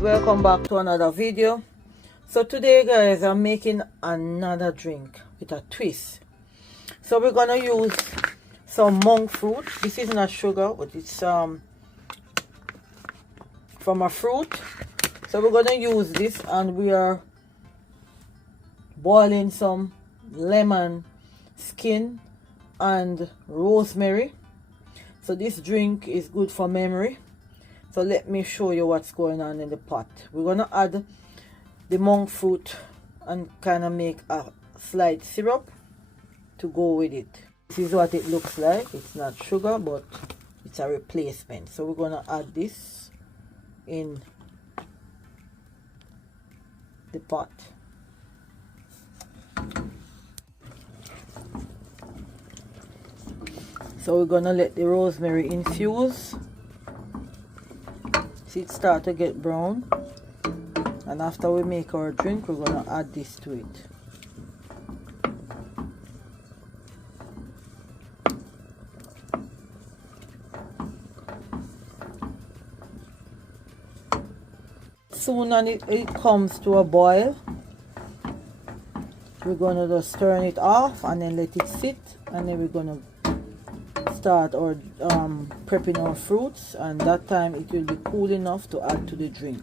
welcome back to another video. So today guys, I'm making another drink with a twist. So we're gonna use some monk fruit. This is not sugar, but it's from a fruit. So we're gonna use this, and we are boiling some lemon skin and rosemary. So this drink is good for memory. So let me show you what's going on in the pot. We're gonna add the monk fruit and kind of make a slight syrup to go with it. This is what it looks like. It's not sugar, but it's a replacement. So we're gonna add this in the pot. So we're gonna let the rosemary infuse. See it start to get brown, and after we make our drink, we're gonna add this to it. Soon as it comes to a boil, we're gonna just turn it off and then let it sit, and then we're gonna start our prepping our fruits, and that time it will be cool enough to add to the drink.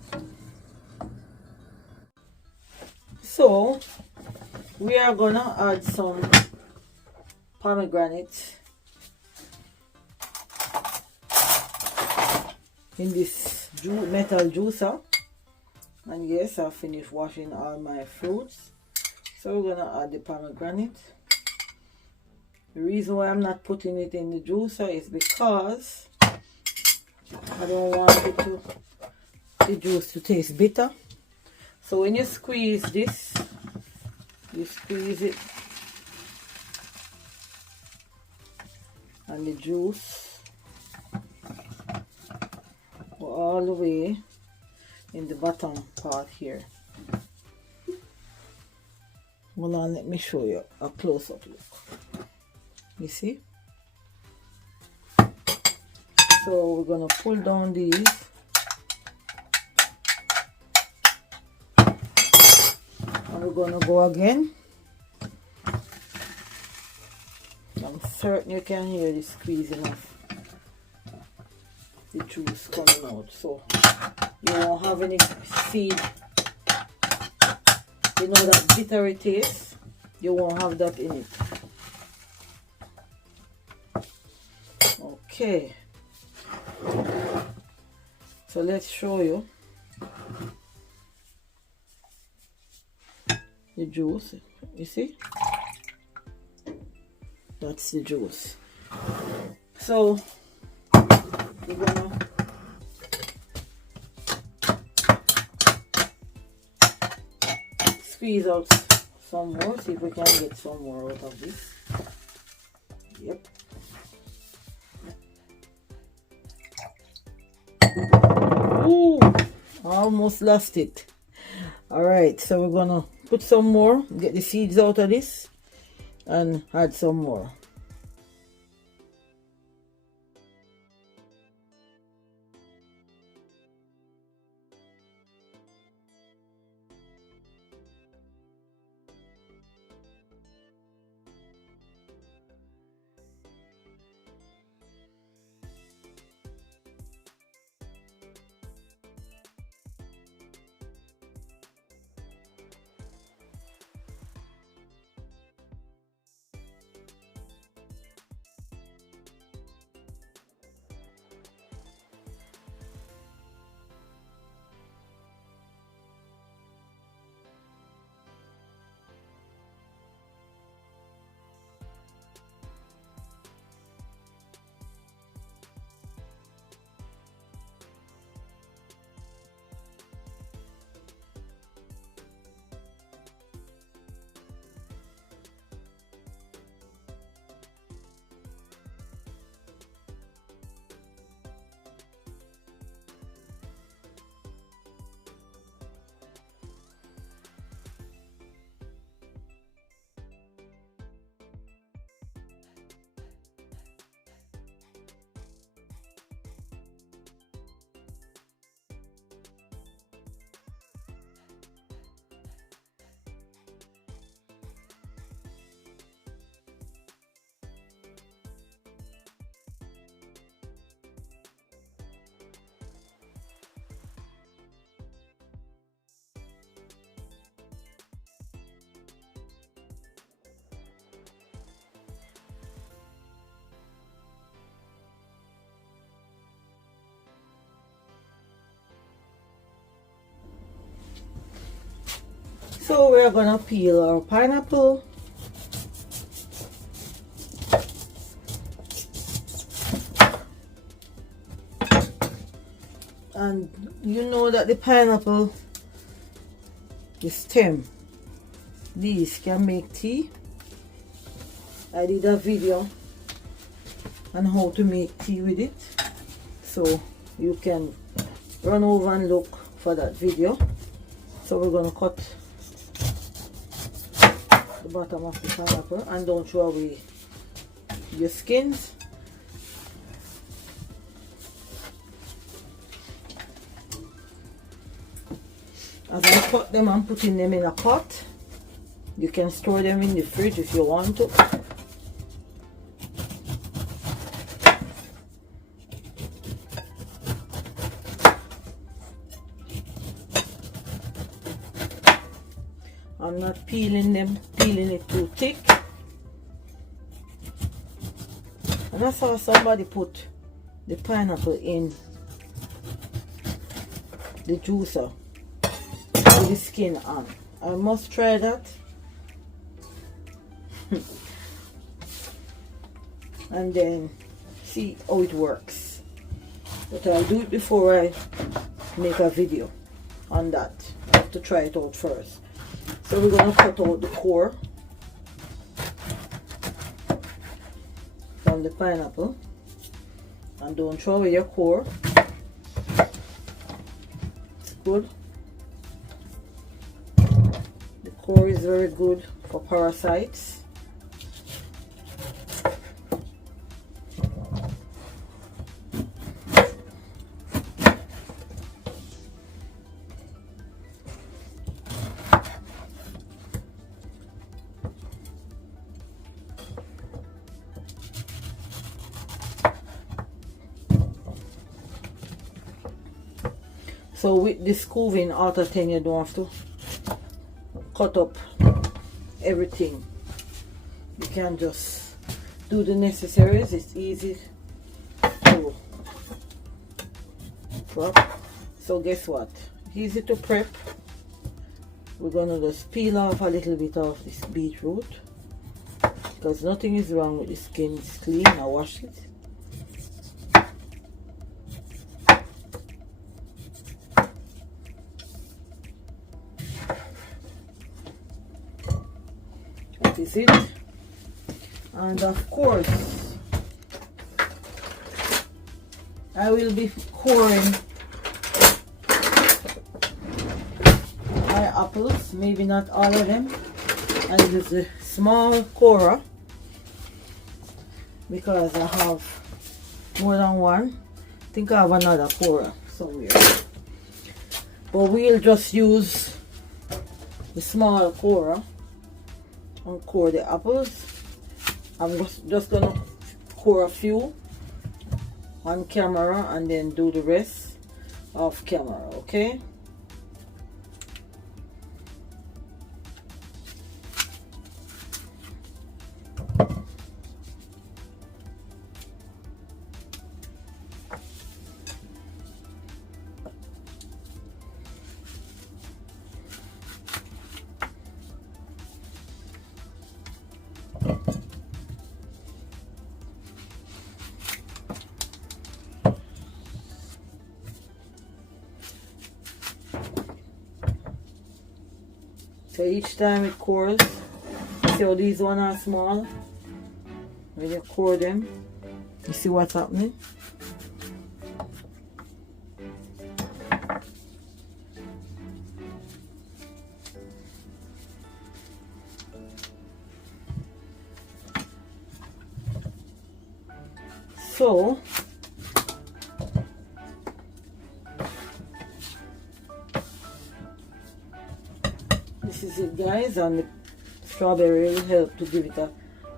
So we are gonna add some pomegranate in this metal juicer. And yes, I finished washing all my fruits, so we're gonna add the pomegranate. The reason why I'm not putting it in the juicer is because I don't want the juice to taste bitter. So when you squeeze this, you squeeze it, and the juice go all the way in the bottom part here. Hold on, let me show you a close-up look. You see? So we're gonna pull down these, and we're gonna go again. I'm certain you can hear the squeezing of the juice coming out, so you won't have any seed. You know that bittery taste, you won't have that in it. Okay, so let's show you the juice. You see, that's the juice. So we're gonna squeeze out some more, see if we can get some more out of this. Yep. Ooh, almost lost it. All right, so we're gonna put some more, get the seeds out of this, and add some more. So we're gonna peel our pineapple. And you know that the pineapple, the stem, these can make tea. I did a video on how to make tea with it, so you can run over and look for that video. So we're going to cut the bottom of the pineapple, and don't throw away your skins. As I cut them, I'm putting them in a pot. You can store them in the fridge if you want to. I'm not peeling it too thick. And I saw somebody put the pineapple in the juicer with the skin on. I must try that. And then see how it works. But I'll do it before I make a video on that. I have to try it out first. So we're going to cut out the core from the pineapple, and don't throw away your core. It's good. The core is very good for parasites. So with this Kuvings out of 10, you don't have to cut up everything. You can just do the necessaries. It's easy to prep. So guess what? Easy to prep. We're gonna just peel off a little bit of this beetroot, because nothing is wrong with the skin. It's clean. I washed it. Is it, and of course I will be coring my apples, maybe not all of them, and it is a small corer because I have more than one. I think I have another corer somewhere, but we'll just use the small corer and core the apples. I'm just gonna core a few on camera and then do the rest off camera, okay? So each time it cores, see how these ones are small? When you core them, you see what's happening? So this is it, guys, and the strawberry will help to give it a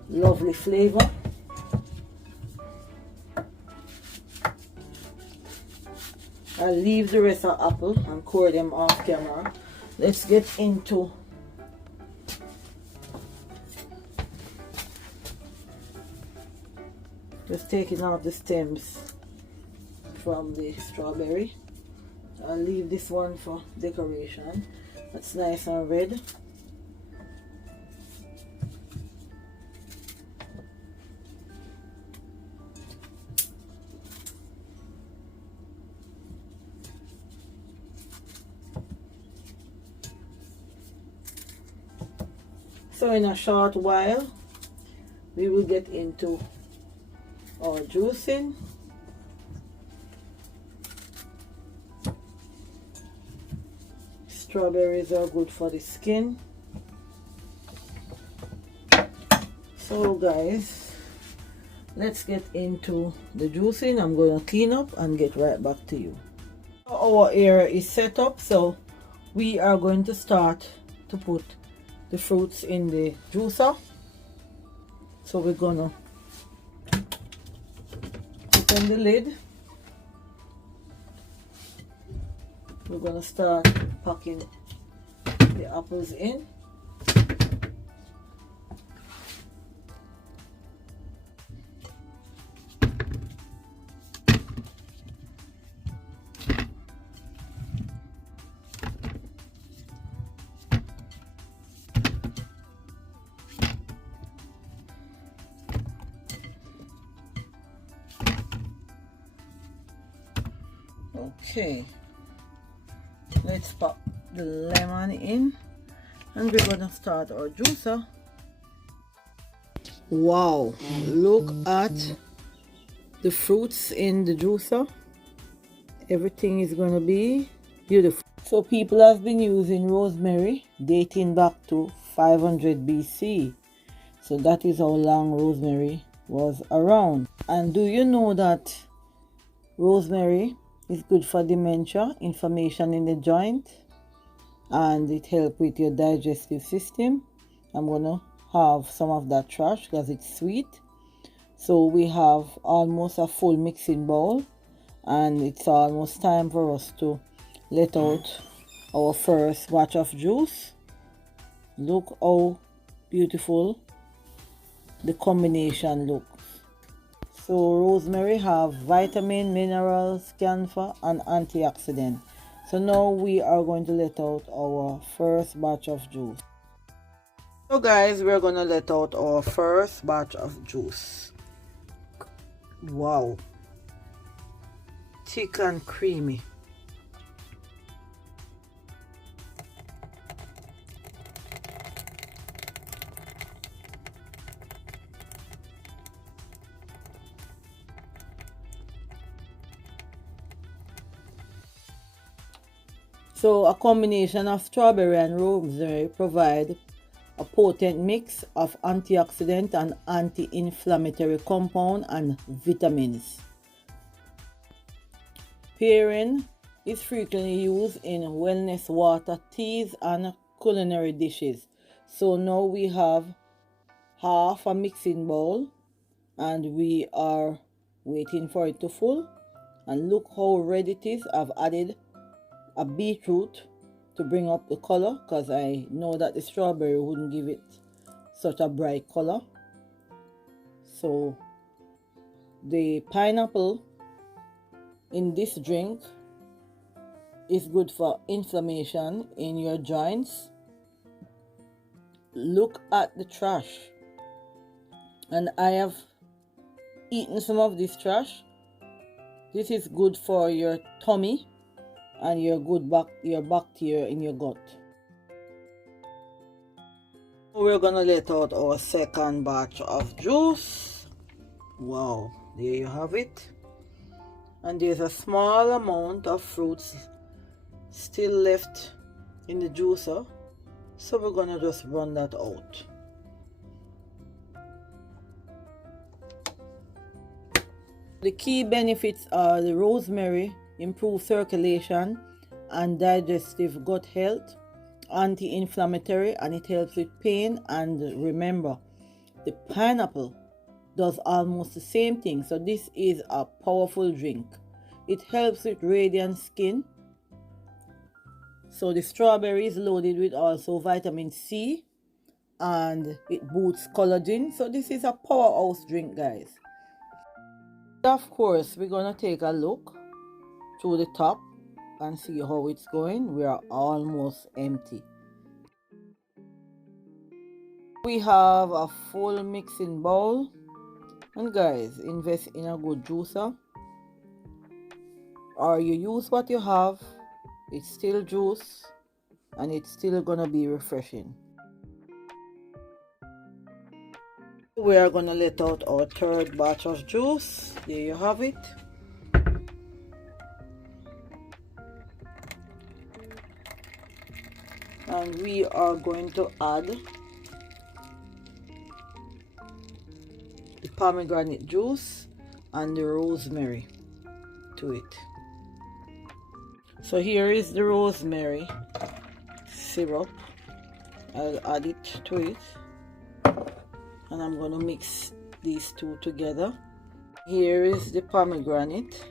lovely flavor. I'll leave the rest of apple and core them off camera. Let's get into just taking out the stems from the strawberry. I'll leave this one for decoration. That's nice and red. So in a short while we will get into our juicing. Strawberries are good for the skin. So guys, let's get into the juicing. I'm going to clean up and get right back to you. Our area is set up, so we are going to start to put the fruits in the juicer. So we're gonna open the lid. We're gonna start packing the apples in. Okay, let's pop the lemon in and we're gonna start our juicer. Wow, look at the fruits in the juicer. Everything is gonna be beautiful. So people have been using rosemary dating back to 500 BC. So that is how long rosemary was around. And do you know that rosemary is good for dementia, inflammation in the joint, and it helps with your digestive system. I'm gonna have some of that trash because it's sweet. So we have almost a full mixing bowl, and it's almost time for us to let out our first batch of juice. Look how beautiful the combination looks. So rosemary have vitamin, minerals, camphor, and antioxidant. So now we are going to let out our first batch of juice. So guys, we're going to let out our first batch of juice. Wow, thick and creamy. So a combination of strawberry and rosemary provide a potent mix of antioxidant and anti-inflammatory compound and vitamins. Pairing is frequently used in wellness water, teas, and culinary dishes. So now we have half a mixing bowl and we are waiting for it to full. And look how red it is. I've added a beetroot to bring up the color because I know that the strawberry wouldn't give it such a bright color. So the pineapple in this drink is good for inflammation in your joints. Look at the trash, and I have eaten some of this trash. This is good for your tummy and your bacteria in your gut. We're gonna let out our second batch of juice. Wow, there you have it. And there's a small amount of fruits still left in the juicer, so we're gonna just run that out. The key benefits are the rosemary improves circulation and digestive gut health, anti-inflammatory, and it helps with pain. And remember, the pineapple does almost the same thing. So this is a powerful drink. It helps with radiant skin. So the strawberry is loaded with also vitamin C and it boosts collagen. So this is a powerhouse drink, guys. Of course, we're gonna take a look through the top and see how it's going. We are almost empty. We have a full mixing bowl, and guys, invest in a good juicer, or you use what you have. It's still juice and it's still gonna be refreshing. We are going to let out our third batch of juice. There you have it. And we are going to add the pomegranate juice and the rosemary to it. So here is the rosemary syrup. I'll add it to it, and I'm going to mix these two together. Here is the pomegranate.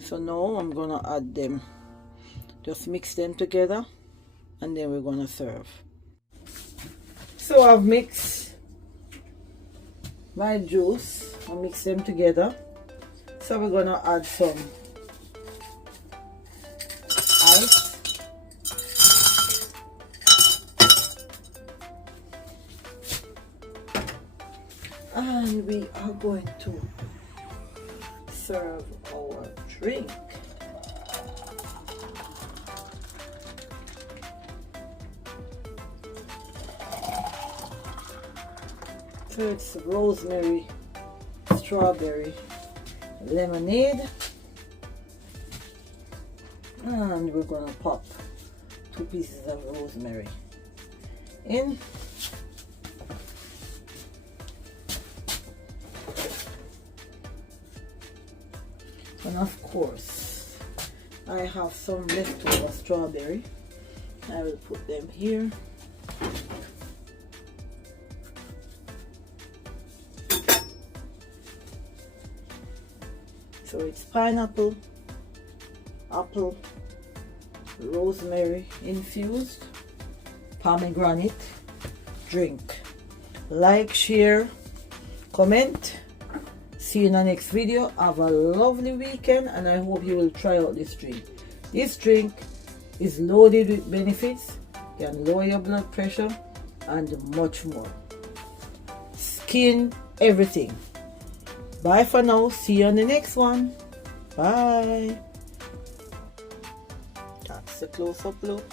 So now I'm going to add them. Just mix them together, and then we're going to serve. So I've mixed my juice. I mix them together. So we're going to add some ice. And we are going to serve our drink. So it's rosemary, strawberry lemonade, and we're gonna pop 2 pieces of rosemary in. And of course, I have some leftover strawberry. I will put them here. So it's pineapple, apple, rosemary infused pomegranate drink. Like, share, comment. See you in the next video. Have a lovely weekend, and I hope you will try out this drink. This drink is loaded with benefits. Can lower your blood pressure and much more. Skin, everything. Bye for now. See you on the next one. Bye. That's a close-up look.